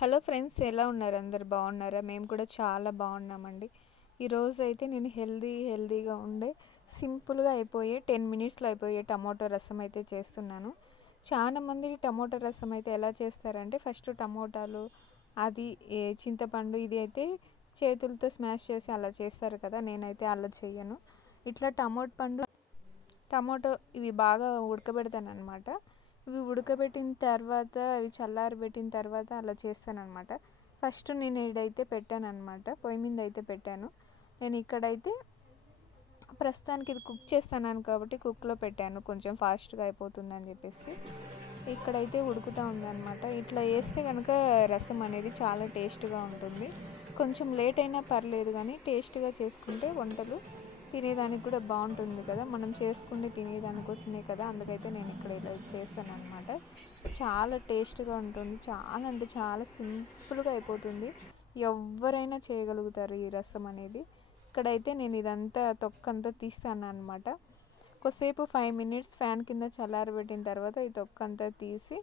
Hello friends, ఎలా ఉన్నారు? అందరు బాగున్నారా? మేము కూడా చాలా బాగున్నామండి. ఈరోజు అయితే నేను హెల్దీగా ఉండే సింపుల్గా అయిపోయే 10 మినిట్స్లో అయిపోయే టమాటో రసం అయితే చేస్తున్నాను. చాలామంది టమాటో రసం అయితే ఎలా చేస్తారంటే ఫస్ట్ టమోటాలు అది చింతపండు ఇది అయితే చేతులతో స్మాష్ చేసి అలా చేస్తారు కదా. నేనైతే అలా చెయ్యను. ఇట్లా టమాటో ఇవి బాగా ఉడకబెడతాను అనమాట. ఇవి ఉడకబెట్టిన తర్వాత అవి చల్లారబెట్టిన తర్వాత అలా చేస్తాను అనమాట. ఫస్ట్ నేను ఇదైతే పెట్టాను అనమాట, పొయ్యి మీద అయితే పెట్టాను. నేను ఇక్కడైతే ప్రస్తుతానికి ఇది కుక్ చేస్తున్నాను కాబట్టి కుక్లో పెట్టాను, కొంచెం ఫాస్ట్గా అయిపోతుందని చెప్పేసి. ఇక్కడైతే ఉడుకుతూ ఉందన్నమాట. ఇట్లా వేస్తే కనుక రసం అనేది చాలా టేస్ట్గా ఉంటుంది. కొంచెం లేట్ అయినా పర్లేదు, కానీ టేస్ట్గా చేసుకుంటే వంటలు తినేదానికి కూడా బాగుంటుంది కదా. మనం చేసుకుని తినేదానికోసమే కదా, అందుకైతే నేను ఇక్కడ ఇలా చేస్తాను అనమాట. చాలా టేస్ట్గా ఉంటుంది, చాలా అంటే చాలా సింపుల్గా అయిపోతుంది. ఎవరైనా చేయగలుగుతారు ఈ రసం అనేది. ఇక్కడైతే నేను ఇదంతా తొక్కంతా తీస్తాను అనమాట. కొద్దిసేపు 5 మినిట్స్ ఫ్యాన్ కింద చల్లారబెట్టిన తర్వాత ఈ తొక్కంతా తీసి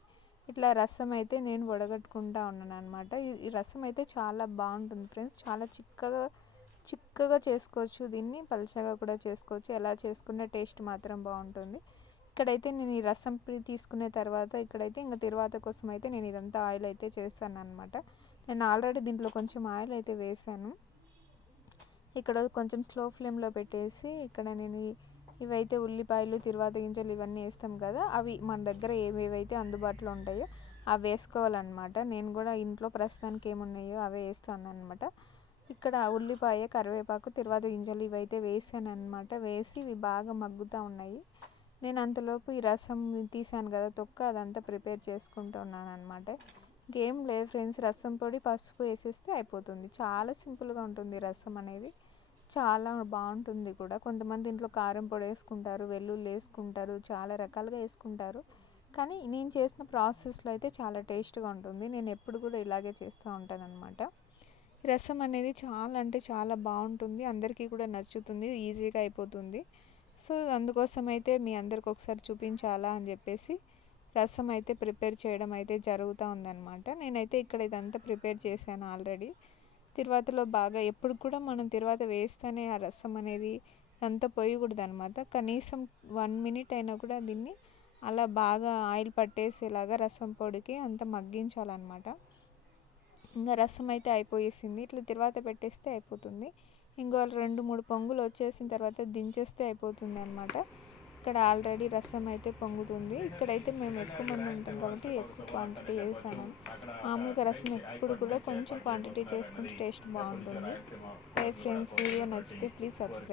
ఇట్లా రసం అయితే నేను వడగట్టుకుంటా ఉన్నాను అనమాట. ఈ రసం అయితే చాలా బాగుంటుంది ఫ్రెండ్స్. చాలా చిక్కగా చేసుకోవచ్చు, దీన్ని పలుచగా కూడా చేసుకోవచ్చు. ఎలా చేసుకున్న టేస్ట్ మాత్రం బాగుంటుంది. ఇక్కడైతే నేను ఈ రసం తీసుకునే తర్వాత ఇక్కడైతే ఇంకా తిరువాత కోసం అయితే నేను ఇదంతా ఆయిల్ అయితే చేస్తాను అనమాట. నేను ఆల్రెడీ దీంట్లో కొంచెం ఆయిల్ అయితే వేసాను. ఇక్కడ కొంచెం స్లో ఫ్లేమ్లో పెట్టేసి ఇక్కడ నేను ఇవైతే ఉల్లిపాయలు తిరువాత గింజలు ఇవన్నీ వేస్తాం కదా, అవి మన దగ్గర ఏవేవైతే అందుబాటులో ఉంటాయో అవి వేసుకోవాలన్నమాట. నేను కూడా ఇంట్లో ప్రస్తుతానికి ఏమున్నాయో అవే వేస్తాను అనమాట. ఇక్కడ ఉల్లిపాయ, కరివేపాకు, తిరువాత గింజలు ఇవైతే వేసాను అనమాట. వేసి ఇవి బాగా మగ్గుతూ ఉన్నాయి. నేను అంతలోపు ఈ రసం తీసాను కదా తొక్క, అదంతా ప్రిపేర్ చేసుకుంటూ ఉన్నాను అనమాట. ఇంకేం లేదు ఫ్రెండ్స్, రసం పొడి పసుపు వేసేస్తే అయిపోతుంది. చాలా సింపుల్గా ఉంటుంది రసం అనేది, చాలా బాగుంటుంది కూడా. కొంతమంది ఇంట్లో కారం పొడి వేసుకుంటారు, వెల్లుల్లి వేసుకుంటారు, చాలా రకాలుగా వేసుకుంటారు. కానీ నేను చేసిన ప్రాసెస్లో అయితే చాలా టేస్ట్గా ఉంటుంది. నేను ఎప్పుడు కూడా ఇలాగే చేస్తూ ఉంటాను అనమాట. రసం అనేది చాలా అంటే చాలా బాగుంటుంది, అందరికీ కూడా నచ్చుతుంది, ఈజీగా అయిపోతుంది. సో అందుకోసం అయితే మీ అందరికి ఒకసారి చూపించాలా అని చెప్పేసి రసం అయితే ప్రిపేర్ చేయడం అయితే జరుగుతూ ఉందన్నమాట. నేనైతే ఇక్కడ ఇదంతా ప్రిపేర్ చేశాను ఆల్రెడీ. తిరువాతలో బాగా ఎప్పుడు కూడా మనం తిరువాత వేస్తేనే ఆ రసం అనేది అంతా పోయకూడదు అనమాట. కనీసం 1 మినిట్ అయినా కూడా దీన్ని అలా బాగా ఆయిల్ పట్టేసేలాగా రసం పొడికి అంత మగ్గించాలన్నమాట. ఇంకా రసం అయితే అయిపోయేసింది. ఇట్లా తిరువాత పెట్టేస్తే అయిపోతుంది. ఇంకో 2-3 పొంగులు వచ్చేసిన తర్వాత దించేస్తే అయిపోతుంది అనమాట. ఇక్కడ ఆల్రెడీ రసం అయితే పొంగుతుంది. ఇక్కడైతే మేము ఎక్కువ మంది ఉంటాం కాబట్టి ఎక్కువ క్వాంటిటీ వేసాను. మామూలుగా రసం ఎప్పుడు కూడా కొంచెం క్వాంటిటీ చేసుకుంటే టేస్ట్ బాగుంటుంది. ఫ్రెండ్స్, వీడియో నచ్చితే ప్లీజ్ సబ్స్క్రైబ్.